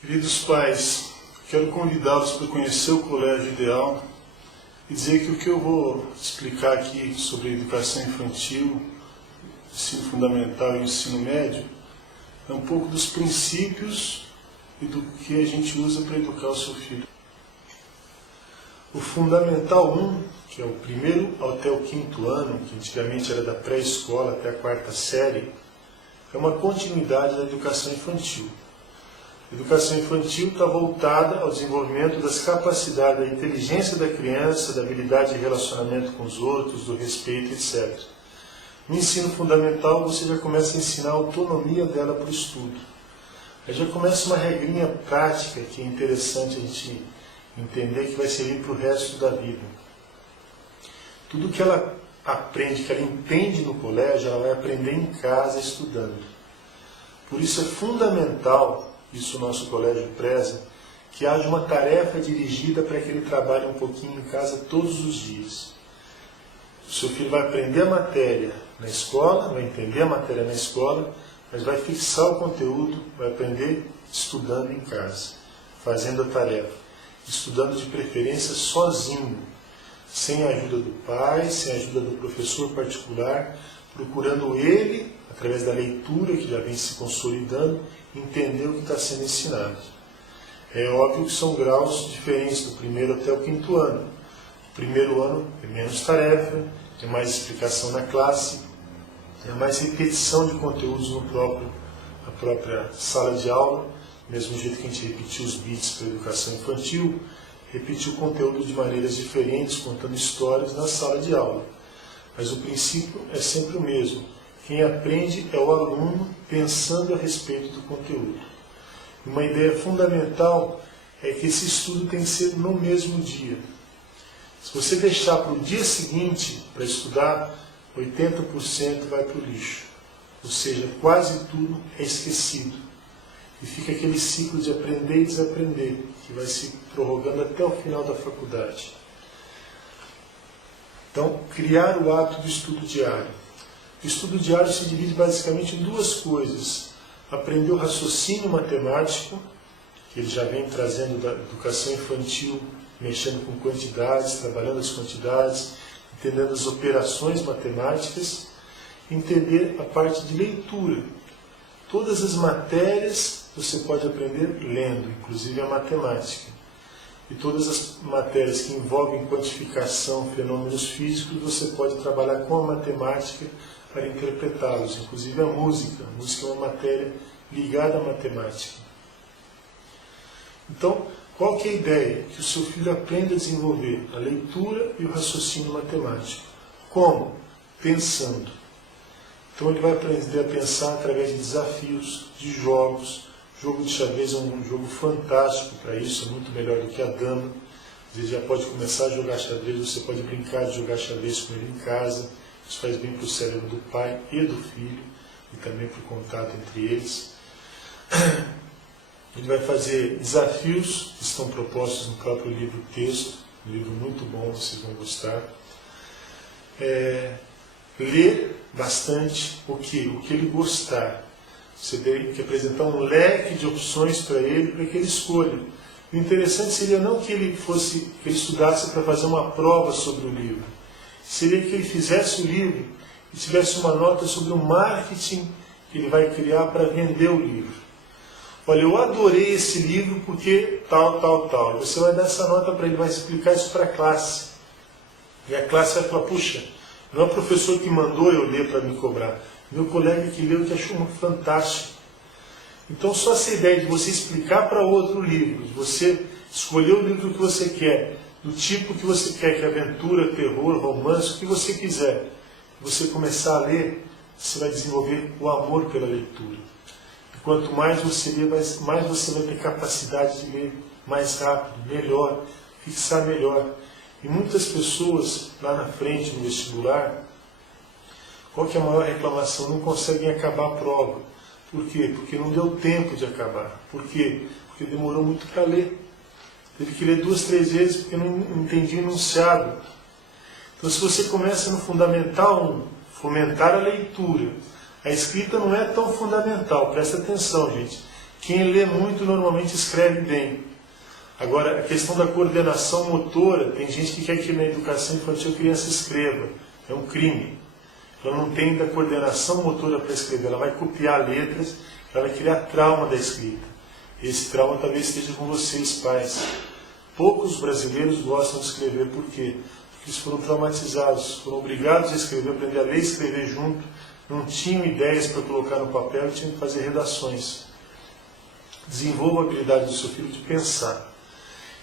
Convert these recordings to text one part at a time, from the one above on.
Queridos pais, quero convidá-los para conhecer o Colégio Ideal e dizer que o que eu vou explicar aqui sobre educação infantil, ensino fundamental e ensino médio é um pouco dos princípios e do que a gente usa para educar o seu filho. O Fundamental 1, que é o primeiro até o quinto ano, que antigamente era da pré-escola até a quarta série, é uma continuidade da educação infantil. A educação infantil está voltada ao desenvolvimento das capacidades da inteligência da criança, da habilidade de relacionamento com os outros, do respeito, etc. No ensino fundamental, você já começa a ensinar a autonomia dela para o estudo. Aí já começa uma regrinha prática que é interessante a gente entender, que vai servir para o resto da vida. Tudo que ela aprende, que ela entende no colégio, ela vai aprender em casa estudando. Por isso é fundamental, isso o nosso colégio preza, que haja uma tarefa dirigida para que ele trabalhe um pouquinho em casa todos os dias. O seu filho vai aprender a matéria na escola, vai entender a matéria na escola, mas vai fixar o conteúdo, vai aprender estudando em casa, fazendo a tarefa, estudando de preferência sozinho, sem a ajuda do pai, sem a ajuda do professor particular, procurando ele, através da leitura que já vem se consolidando, entender o que está sendo ensinado. É óbvio que são graus diferentes do primeiro até o quinto ano. O primeiro ano é menos tarefa, é mais explicação na classe, é mais repetição de conteúdos na própria sala de aula, do mesmo jeito que a gente repetiu os bits para a educação infantil, repetiu o conteúdo de maneiras diferentes, contando histórias na sala de aula. Mas o princípio é sempre o mesmo. Quem aprende é o aluno pensando a respeito do conteúdo. Uma ideia fundamental é que esse estudo tem que ser no mesmo dia. Se você deixar para o dia seguinte para estudar, 80% vai para o lixo. Ou seja, quase tudo é esquecido. E fica aquele ciclo de aprender e desaprender, que vai se prorrogando até o final da faculdade. Então, criar o hábito do estudo diário. O estudo diário se divide basicamente em duas coisas. Aprender o raciocínio matemático, que ele já vem trazendo da educação infantil, mexendo com quantidades, trabalhando as quantidades, entendendo as operações matemáticas, entender a parte de leitura. Todas as matérias você pode aprender lendo, inclusive a matemática. E todas as matérias que envolvem quantificação, fenômenos físicos, você pode trabalhar com a matemática para interpretá-los, inclusive a música. A música é uma matéria ligada à matemática. Então, qual que é a ideia? Que o seu filho aprenda a desenvolver a leitura e o raciocínio matemático. Como? Pensando. Então ele vai aprender a pensar através de desafios, de jogos. O jogo de xadrez é um jogo fantástico para isso, é muito melhor do que a dama. Às vezes já pode começar a jogar xadrez, você pode brincar de jogar xadrez com ele em casa. Isso faz bem para o cérebro do pai e do filho, e também para o contato entre eles. Ele vai fazer desafios que estão propostos no próprio livro texto, um livro muito bom, vocês vão gostar. Ler bastante o que ele gostar. Você tem que apresentar um leque de opções para ele que ele escolha. O interessante seria não que ele estudasse para fazer uma prova sobre o livro. Seria que ele fizesse o livro e tivesse uma nota sobre o marketing que ele vai criar para vender o livro. Olha, eu adorei esse livro porque tal. Você vai dar essa nota para ele, vai explicar isso para a classe. E a classe vai falar, puxa, não é o professor que mandou eu ler para me cobrar. Meu colega que leu que achou fantástico. Então só essa ideia de você explicar para outro livro, de você escolher o livro que você quer, do tipo que você quer, que é aventura, terror, romance, o que você quiser, você começar a ler, você vai desenvolver o amor pela leitura. E quanto mais você ler, mais você vai ter capacidade de ler mais rápido, melhor, fixar melhor. E muitas pessoas lá na frente, no vestibular, qual que é a maior reclamação? Não conseguem acabar a prova. Por quê? Porque não deu tempo de acabar. Por quê? Porque demorou muito para ler. Teve que ler 2, 3 vezes porque não entendia o enunciado. Então, se você começa no Fundamental 1, fomentar a leitura, a escrita não é tão fundamental, presta atenção, gente. Quem lê muito normalmente escreve bem. Agora, a questão da coordenação motora, tem gente que quer que na educação infantil a criança escreva. É um crime. Ela não tem da coordenação motora para escrever. Ela vai copiar letras, ela vai criar trauma da escrita. Esse trauma talvez esteja com vocês, pais. Poucos brasileiros gostam de escrever. Por quê? Porque eles foram traumatizados, foram obrigados a escrever, aprender a ler e escrever junto, não tinham ideias para colocar no papel e tinham que fazer redações. Desenvolva a habilidade do seu filho de pensar.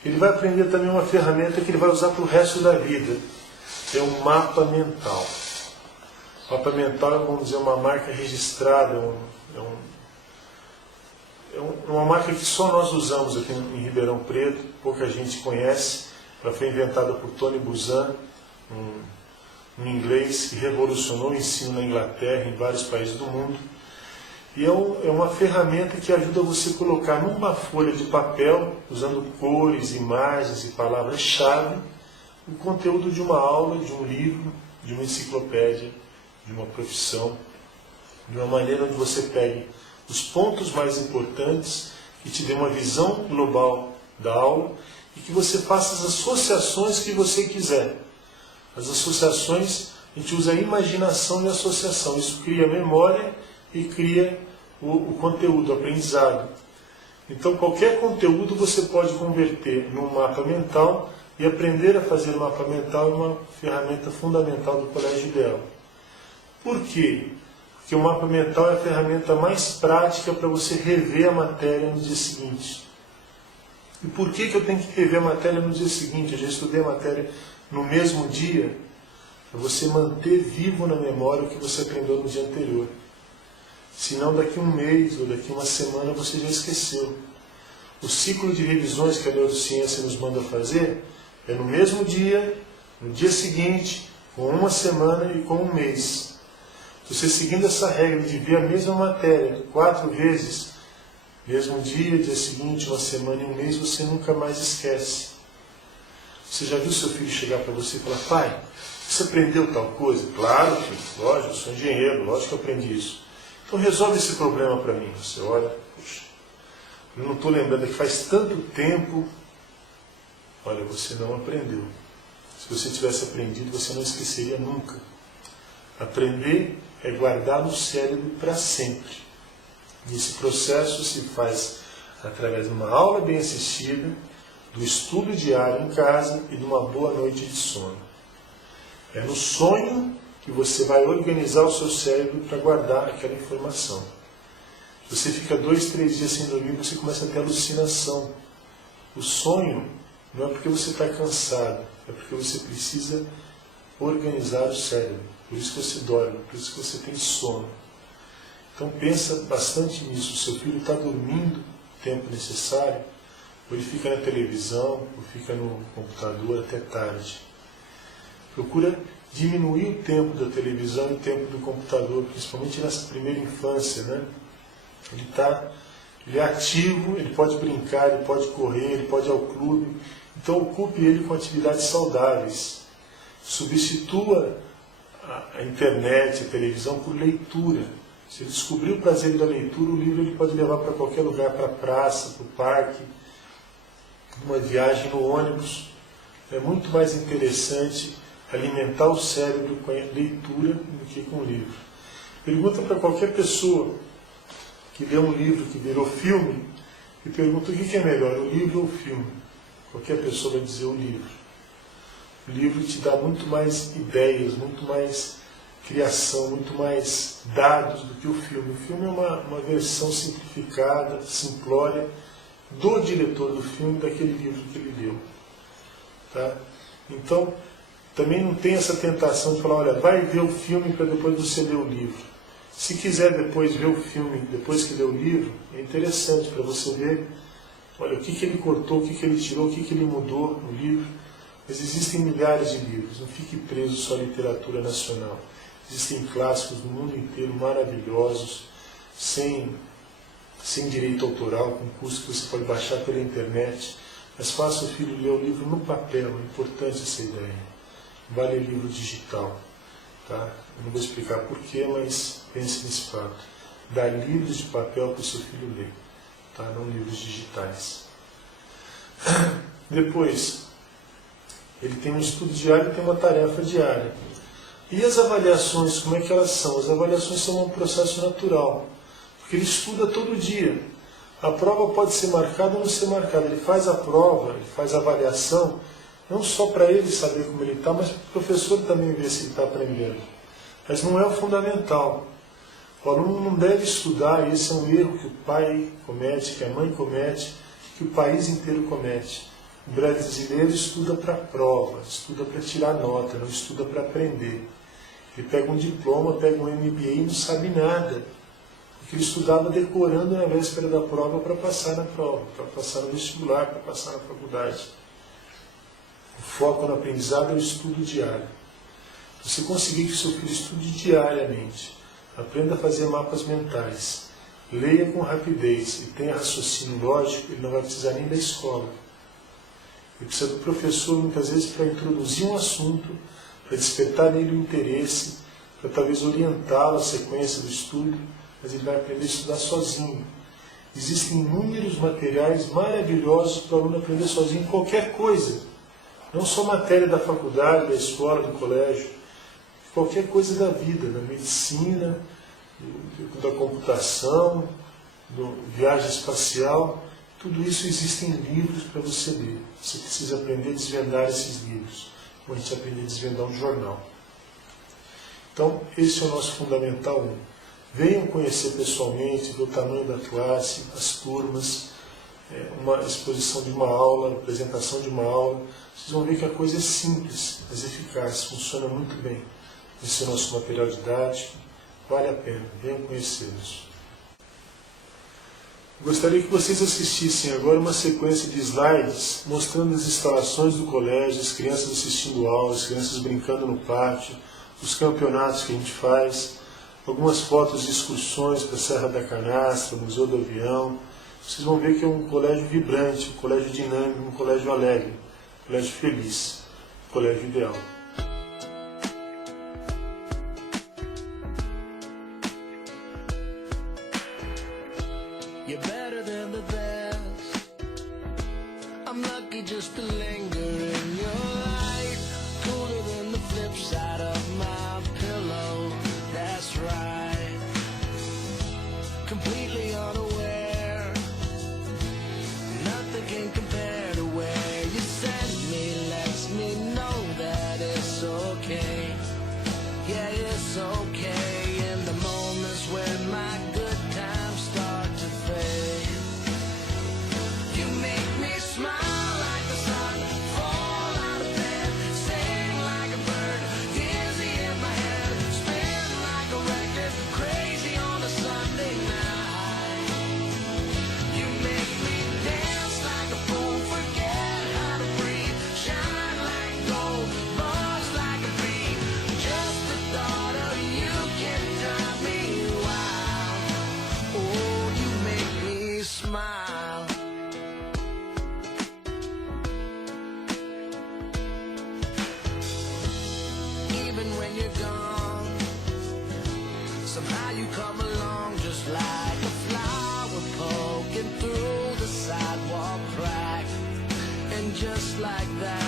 Ele vai aprender também uma ferramenta que ele vai usar para o resto da vida. É um mapa mental. O mapa mental é, vamos dizer, uma marca registrada, uma marca que só nós usamos aqui em Ribeirão Preto, pouca gente conhece. Ela foi inventada por Tony Buzan, um inglês que revolucionou o ensino na Inglaterra e em vários países do mundo. E é uma ferramenta que ajuda você a colocar numa folha de papel, usando cores, imagens e palavras-chave, o conteúdo de uma aula, de um livro, de uma enciclopédia, de uma profissão, de uma maneira onde você pegue os pontos mais importantes, que te dê uma visão global da aula e que você faça as associações que você quiser. As associações, a gente usa a imaginação e a associação. Isso cria memória e cria o conteúdo, o aprendizado. Então, qualquer conteúdo você pode converter num mapa mental e aprender a fazer o mapa mental é uma ferramenta fundamental do Colégio Ideal. Por quê? Porque o mapa mental é a ferramenta mais prática para você rever a matéria no dia seguinte. E por que eu tenho que rever a matéria no dia seguinte? Eu já estudei a matéria no mesmo dia, para você manter vivo na memória o que você aprendeu no dia anterior. Senão daqui um mês ou daqui uma semana você já esqueceu. O ciclo de revisões que a neurociência nos manda fazer é no mesmo dia, no dia seguinte, com uma semana e com um mês. Você seguindo essa regra de ver a mesma matéria 4 vezes, mesmo dia, dia seguinte, uma semana e um mês, você nunca mais esquece. Você já viu seu filho chegar para você e falar: pai, você aprendeu tal coisa? Claro, filho, lógico, eu sou engenheiro, lógico que eu aprendi isso. Então resolve esse problema para mim. Você olha, puxa, eu não estou lembrando, é que faz tanto tempo. Olha, você não aprendeu. Se você tivesse aprendido, você não esqueceria nunca. Aprender é guardar no cérebro para sempre. E esse processo se faz através de uma aula bem assistida, do estudo diário em casa e de uma boa noite de sono. É no sonho que você vai organizar o seu cérebro para guardar aquela informação. Se você fica 2, 3 dias sem dormir, você começa a ter alucinação. O sonho não é porque você está cansado, é porque você precisa organizar o cérebro. Por isso que você dorme, por isso que você tem sono. Então pensa bastante nisso. O seu filho está dormindo o tempo necessário, ou ele fica na televisão, ou fica no computador até tarde. Procura diminuir o tempo da televisão e o tempo do computador, principalmente nessa primeira infância, né? Ele é ativo, ele pode brincar, ele pode correr, ele pode ir ao clube. Então ocupe ele com atividades saudáveis. Substitua a internet, a televisão por leitura. Se ele descobrir o prazer da leitura, o livro ele pode levar para qualquer lugar, para a praça, para o parque, uma viagem no ônibus. É muito mais interessante alimentar o cérebro com a leitura do que com o livro. Pergunta para qualquer pessoa que lê um livro que virou filme e pergunta o que é melhor, o livro ou o filme. Qualquer pessoa vai dizer o livro. O livro te dá muito mais ideias, muito mais criação, muito mais dados do que o filme. O filme é uma versão simplificada, simplória, do diretor do filme, daquele livro que ele leu. Tá? Então, também não tem essa tentação de falar: olha, vai ver o filme para depois você ler o livro. Se quiser depois ver o filme, depois que ler o livro, é interessante para você ver, olha, o que ele cortou, o que ele tirou, o que ele mudou no livro. Mas existem milhares de livros, não fique preso só à literatura nacional. Existem clássicos do mundo inteiro maravilhosos, sem direito autoral, com custo que você pode baixar pela internet. Mas faça o filho ler o livro no papel, é importante essa ideia. Vale livro digital. Tá? Eu não vou explicar porquê, mas pense nesse fato. Dá livros de papel para o seu filho ler. tá? Não livros digitais. Depois, ele tem um estudo diário e tem uma tarefa diária. E as avaliações, como é que elas são? As avaliações são um processo natural, porque ele estuda todo dia. A prova pode ser marcada ou não ser marcada. Ele faz a prova, ele faz a avaliação, não só para ele saber como ele está, mas para o professor também ver se ele está aprendendo. Mas não é o fundamental. O aluno não deve estudar, e esse é um erro que o pai comete, que a mãe comete, que o país inteiro comete. O brasileiro estuda para a prova, estuda para tirar nota, não estuda para aprender. Ele pega um diploma, pega um MBA e não sabe nada. Porque ele estudava decorando na véspera da prova para passar na prova, para passar no vestibular, para passar na faculdade. O foco no aprendizado é o estudo diário. Você conseguir que o seu filho estude diariamente, aprenda a fazer mapas mentais, leia com rapidez e tenha raciocínio lógico, ele não vai precisar nem da escola. Ele precisa do professor, muitas vezes, para introduzir um assunto, para despertar nele o interesse, para talvez orientá-lo à sequência do estudo, mas ele vai aprender a estudar sozinho. Existem inúmeros materiais maravilhosos para o aluno aprender sozinho qualquer coisa. Não só matéria da faculdade, da escola, do colégio, qualquer coisa da vida, da medicina, da computação, da viagem espacial. Tudo isso existe em livros para você ler. Você precisa aprender a desvendar esses livros, como a gente aprende a desvendar um jornal. Então, esse é o nosso Fundamental 1. Venham conhecer pessoalmente, ver o tamanho da classe, as turmas, uma exposição de uma aula, apresentação de uma aula. Vocês vão ver que a coisa é simples, mas eficaz, funciona muito bem. Esse é o nosso material didático, vale a pena, venham conhecê-los. Gostaria que vocês assistissem agora uma sequência de slides mostrando as instalações do colégio, as crianças assistindo aulas, as crianças brincando no pátio, os campeonatos que a gente faz, algumas fotos de excursões para a Serra da Canastra, Museu do Avião. Vocês vão ver que é um colégio vibrante, um colégio dinâmico, um colégio alegre, um colégio feliz, um colégio ideal. You're better than the best. I'm lucky just to linger in your light. Cooler than the flip side of my pillow. That's right. Completely unaware. Nothing can compare to where you send me. Lets me know that it's okay. Yeah, it's okay. In the moments when my good times start to fade, you make me smile like the sun, fall out of bed, sing like a bird, dizzy in my head, spin like a record, crazy on a Sunday night. You make me dance like a fool, forget how to breathe, shine like gold, buzz like a bee. Just the thought of you can drive me wild. Oh, you make me smile. Even when you're gone, somehow you come along just like a flower poking through the sidewalk crack. And just like that,